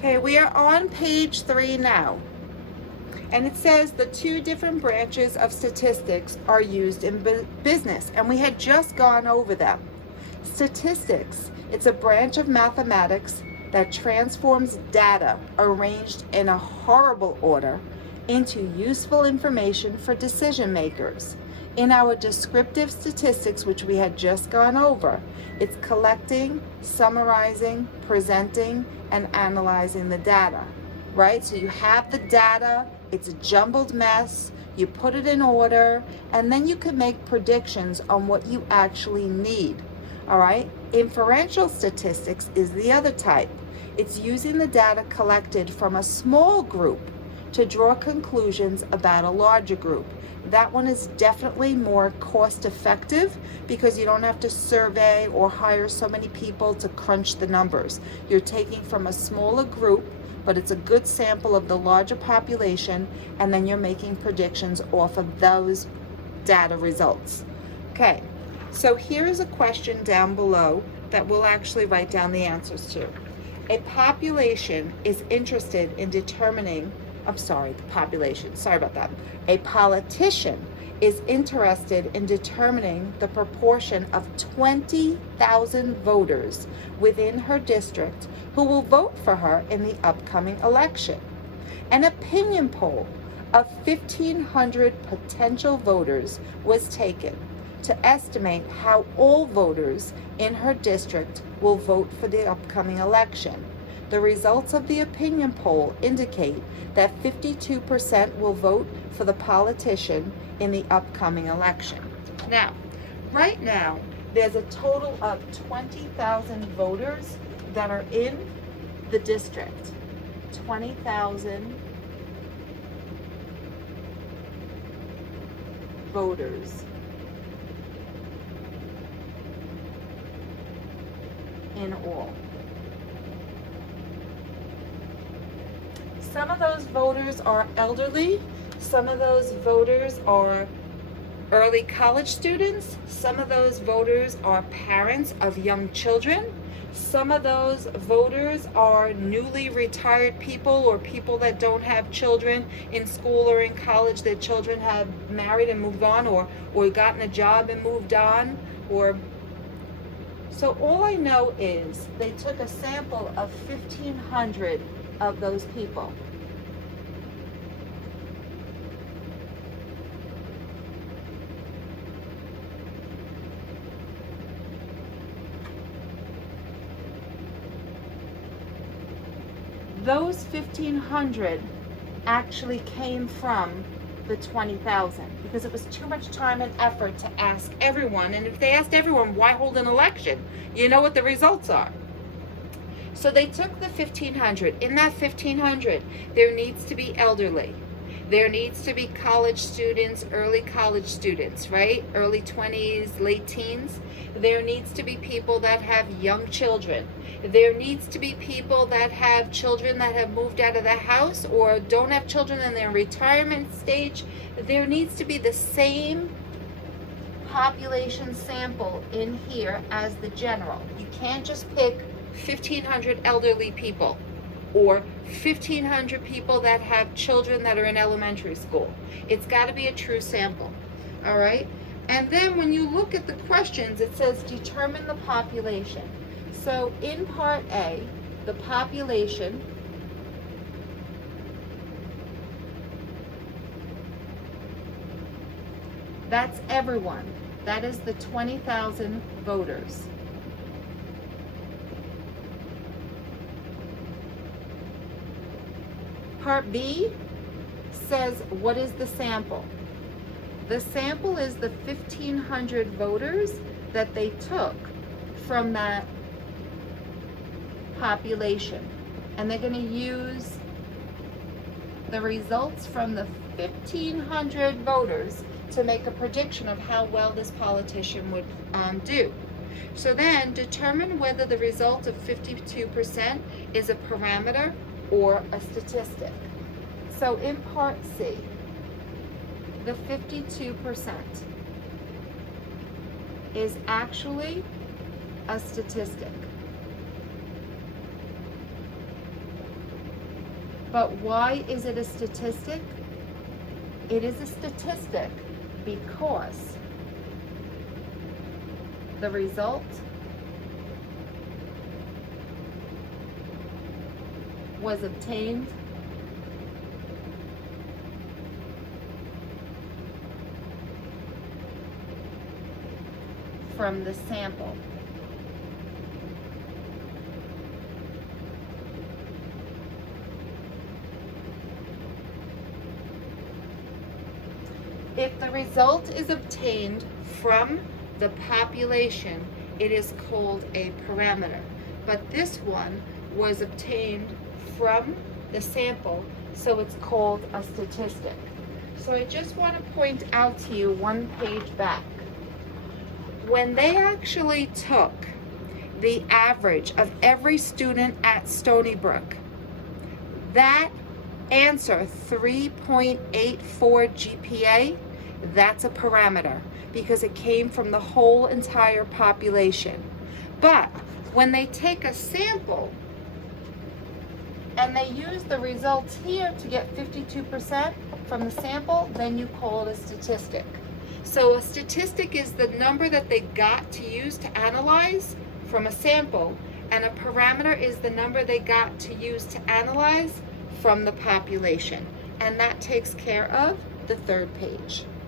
Okay, we are on page 3 now. And it says the two different branches of statistics are used in business. And we had just gone over them. Statistics, it's a branch of mathematics that transforms data arranged in a horrible order into useful information for decision makers. In our descriptive statistics, which we had just gone over, it's collecting, summarizing, presenting, and analyzing the data, right? So you have the data, it's a jumbled mess, you put it in order, and then you can make predictions on what you actually need. All right, inferential statistics is the other type. It's using the data collected from a small group to draw conclusions about a larger group. That one is definitely more cost effective because you don't have to survey or hire so many people to crunch the numbers. You're taking from a smaller group, but it's a good sample of the larger population, and then you're making predictions off of those data results. Okay. So here is a question down below that we'll actually write down the answers to. A population is interested in determining, the population, sorry about that. A politician is interested in determining the proportion of 20,000 voters within her district who will vote for her in the upcoming election. An opinion poll of 1,500 potential voters was taken to estimate how all voters in her district will vote for the upcoming election. The results of the opinion poll indicate that 52% will vote for the politician in the upcoming election. Now, right now, there's a total of 20,000 voters that are in the district. 20,000 voters in all. Some of those voters are elderly, some of those voters are early college students, some of those voters are parents of young children, some of those voters are newly retired people or people that don't have children in school or in college. Their children have married and moved on, or gotten a job and moved on, or so all I know is they took a sample of 1,500 of those people. Those 1,500 actually came from the 20,000 because it was too much time and effort to ask everyone. And if they asked everyone, why hold an election? You know what the results are. So they took the 1,500. In that 1,500, there needs to be elderly. There needs to be college students, early college students, right? Early 20s, late teens. There needs to be people that have young children. There needs to be people that have children that have moved out of the house or don't have children in their retirement stage. There needs to be the same population sample in here as the general. You can't just pick 1,500 elderly people or 1,500 people that have children that are in elementary school. It's got to be a true sample. All right? And then when you look at the questions, it says determine the population. So in part A, the population that's everyone. That is the 20,000 voters. Part B says, what is the sample? The sample is the 1,500 voters that they took from that population. And they're going to use the results from the 1,500 voters to make a prediction of how well this politician would do. So then determine whether the result of 52% is a parameter or a statistic. So in part C, the 52% is actually a statistic. But why is it a statistic? It is a statistic because the result was obtained from the sample. If the result is obtained from the population, it is called a parameter. But this one was obtained from the sample, so it's called a statistic. So I just want to point out to you one page back. When they actually took the average of every student at Stony Brook, that answer 3.84 GPA, that's a parameter because it came from the whole entire population. But when they take a sample and they use the results here to get 52% from the sample, then you call it a statistic. So a statistic is the number that they got to use to analyze from a sample, and a parameter is the number they got to use to analyze from the population. And that takes care of the third page.